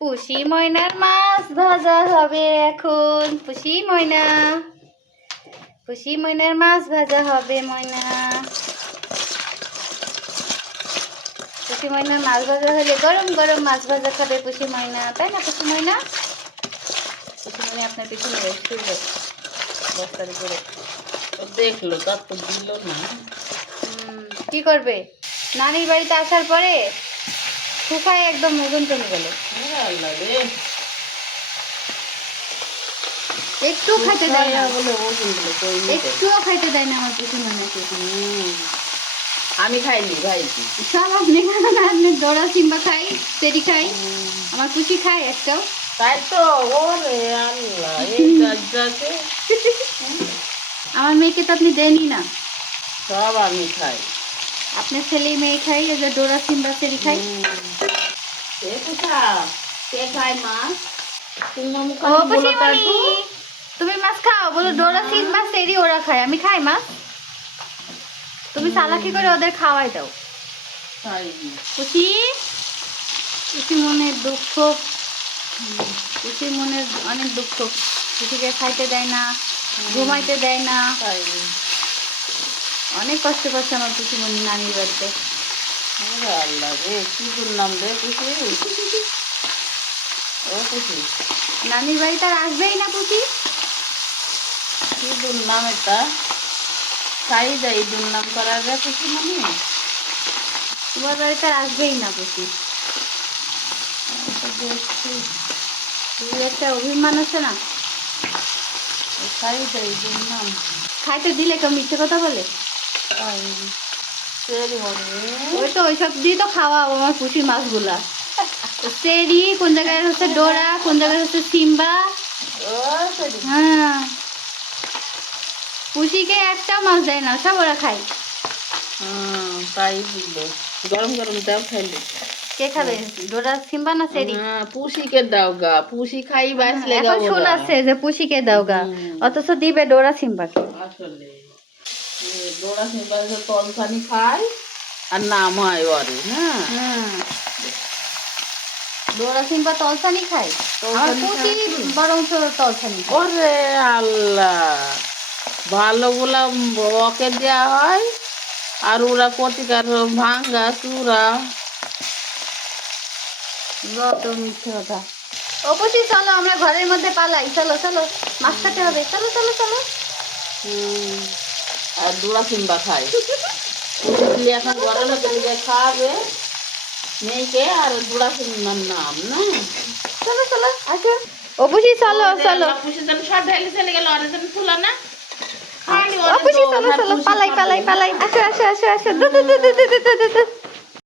পুষি ময়নার মাছ ভাজা হবে এখন। পুষি ময়না। পুষি ময়নার মাছ ভাজা হবে ময়না। পুষি ময়নার মাছ ভাজা হলে গরম গরম মাছ ভাজা খাবে পুষি ময়না তাই না পুষি ময়না? পুষি ময়না আপনার পিছনে বসে বস্তার উপরে। দেখল তারপর দিল না। কি করবে? নানির বাড়িতে আসার পরে শুকায় একদম ওজন কমে গেল। একটু খাইতে দেয় না। বলে একটুও খাইতে দেয় না আমার ময়নাকে হুম। আমি খাইনি ভাইছি সব আপনি খান আপনি দৌড়া সিম্বা খাই তেরি খাই আমার পুষি খাই একটাও। তাই তো ওরে আল্লাহ এই আমার মেয়েকে তো আপনি দেনই না। সব আমি খাই। আপনার ছেলে মেয়ে খাই जो डोरा सिम्बा से दिखाई খাই। पूछा के खाई मां तुम তুমি মাছ খাও? বলো ডোরা সিট মাছ এরই ওরা খায় আমি খাই মাছ তুমি সালাকি করে ওদের খাওয়াই দাও। খুশি খুশি মনে দুঃখ। খুশি মনে অনেক দুঃখ। খুশিকে খাইতে দেয় না ঘুমাইতে দেয় না? অনেক কষ্ট করছে আমার পুষি মনি নানির বাড়িতে। আল্লাহ রে কি নাম রে খুশি ও খুশি নানির বাড়িতে আর আসবেই না পুষি কি দুর্নাম এটা? খাই যাই দুর্নাম করার রে মানে তোমার বাড়িতে আর আসবেই না পুষি একটা অভিমান আছে না? খাই যাই দুর্নাম। খাইতে দিলে কেউ মিথ্যে কথা বলে? ওই তো ওইসব দিয়ে তো খাওয়া আমার পুষি মাছগুলা। সেরি কোন জায়গায় হচ্ছে ডোরা কোন জায়গায় হচ্ছে সিম্বা হ্যাঁ পুষিকে একটা মাছ দেয় না সব ওরা খায়। তাই দিল গরম গরম দাও খাইলে কে খাবে ডোরা সিম্বা না সেরি হ্যাঁ পুষিকে দাও গা পুষি খাই বাঁচলে গা এখন শোনাচ্ছে যে পুষিকে দাও গা অথচ দিবে ডোরা সিম্বাকে। আসলে। ডোরা সিম্বা তলসানি খায় আর নাম হয় ওরে হ্যাঁ। হুম ডোরা সিম্বা তলসানি পুষি বরং তলসানি। ওরে আল্লাহ ভালোগুলা ওকে দেওয়া হয় আর ওরা কতিকার ভাঙ্গা চূড়া। যত মিথ্যে কথা। পুষি চলো আমরা ঘরের মধ্যে পালাই। চলো চলো মাছ খাতে হবে। চলো চলো চলো। হুম, আর দুরা কিনবা খায়। পুলি এখন গরমে তেলে খাবে মেয়েকে আর দুরা কিনবার নাম না? চলো চলো আসো অপুষি চলো চলো। অপুষি যেন সব ঢেলে চলে গেল আর যেন তুলা না। হ্যাঁ, অপুষি চলো চলো পালাই পালাই পালাই। আসো আসো আসো আসো।